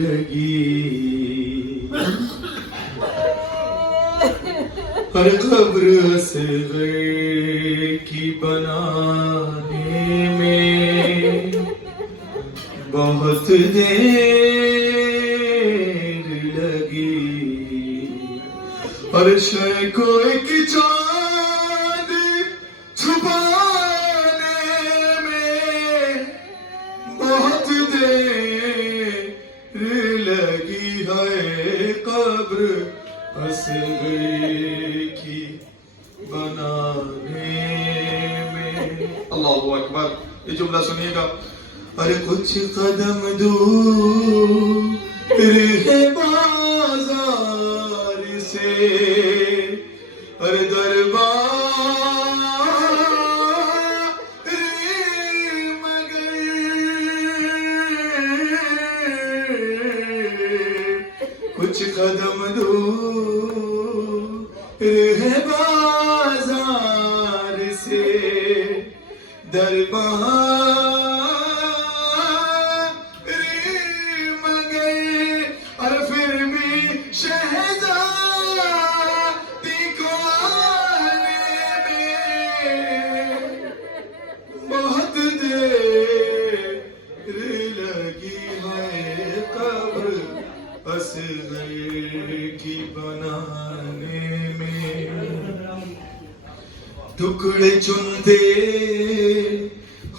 لگی ہر قبر اصغر کی بنانے میں بہت دیر لگی ہر شے کو ایک چاند چھپانے میں بہت دیر لگی ہے قبر اصغر کی بنانے میں. اللہ اکبر. یہ جملہ سنیے گا. ارے کچھ قدم دور ہے بازار سے ارے دربار مگر کچھ قدم دور ہے بازار سے دربار کی بنانے میں ٹکڑے چنتے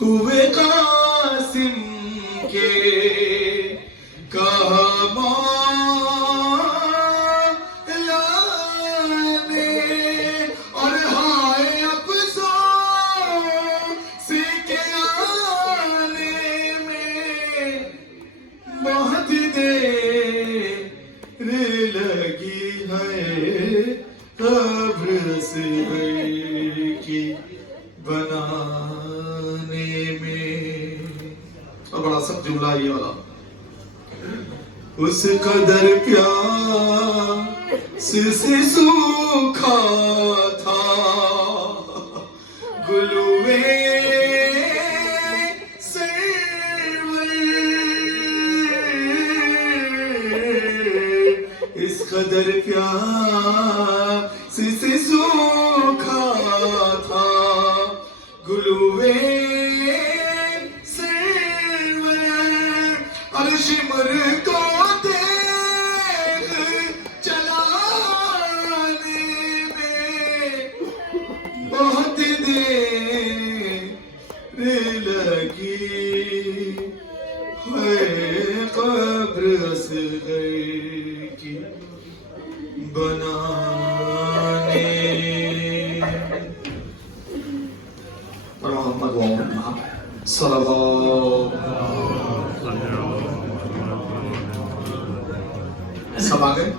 ہوئے قاسم کے کہا مولا نے اور ہائے افسوس کے آنے میں بہت دیر لگی ہے قبر اصغر کی بنانے میں. اور بڑا سب جملہ یہ والا. اس قدر پیاس سے سوکھا تھا گلوے اس قدر پیاس سے سوکھا تھا گلوے سرور اور شمر کو دیکھ چلانے میں بہت دیر لگی ہے قبر اصغر کی بنانے. محمد صلی اللہ. سب آ گئے.